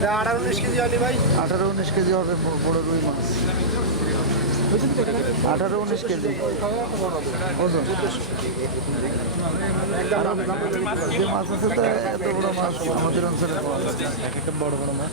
আঠারো উনিশ কেজি আনি ভাই? আঠারো উনিশ কেজি হবে বড় রুই মাছ। আঠারো উনিশ কেজি। ওজন। যে মাছ আছে তো এত বড় মাছ আমাদের অঞ্চলে পাওয়া যায় বড় বড় মাছ?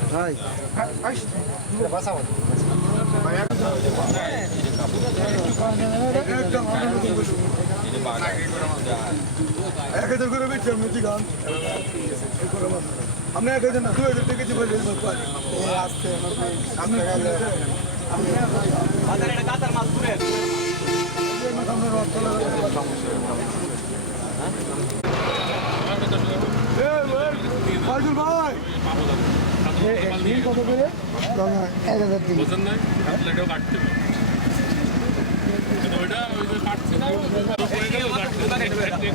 গান আপনি এক হাজার না দু হাজার টাকা ভাই। এক হাজার তিন বোঝেন নাই কাটলেটাও কাটতে হবে। কিন্তু ওইটা ওই যে কাটছি না ওই যে কাটতে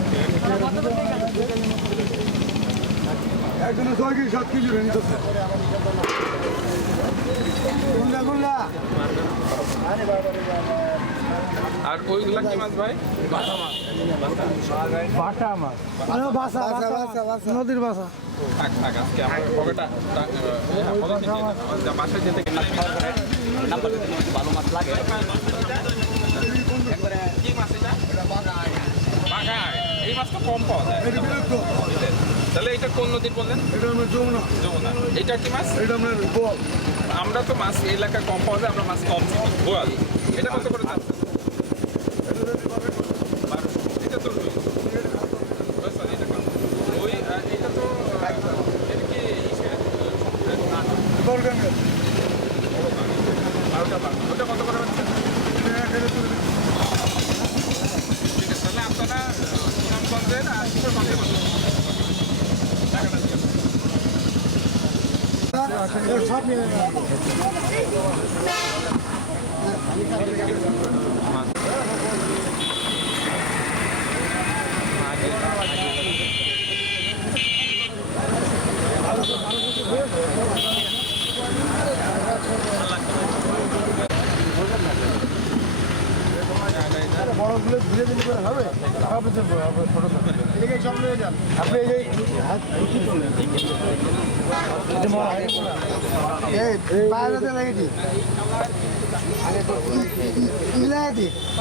একজনে ছয় কেজি সাত কেজি রেঞ্জ গুন্ডা গুন্ডা আর ওইগুলা কি মাছ ভাই? নদীর বাসা। থাক থাক আজকে আমার পকেটটা বাসায় যেতে গেলে নাম্বার ভালো মাছ লাগে। কি মাছ এটা? বাঘায়। এই মাছটা কম পাওয়া যায়। তাহলে এটা কোন নদীর বললেন? এটা আমরা যমুনা। যমুনা। এটা কি মাছ? এটা আমরা বল আমরা তো মাছ এই এলাকায় কম পাওয়া যায় আমরা মাছ কম এটা কত করে যাচ্ছে বারোশো এটা তো রুই ও, sorry, এটা কম। রুই, আর এটা তো আহ, এটা কি ইসে, সমুদ্রের না, না, বলগাঙ্গা বারোটা বারো। ওটা কত করে হচ্ছে। ঠিক আছে তাহলে আপনারা আর কিশোরগঞ্জের মতো টাকাটা দিয়ে দেন। বড়গুলো ধীরে ধীরে করে হবে হবে তো হবে ছোট ছোট এদিকে সব নিয়ে যান আপনি এই বাইরে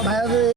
বাইরে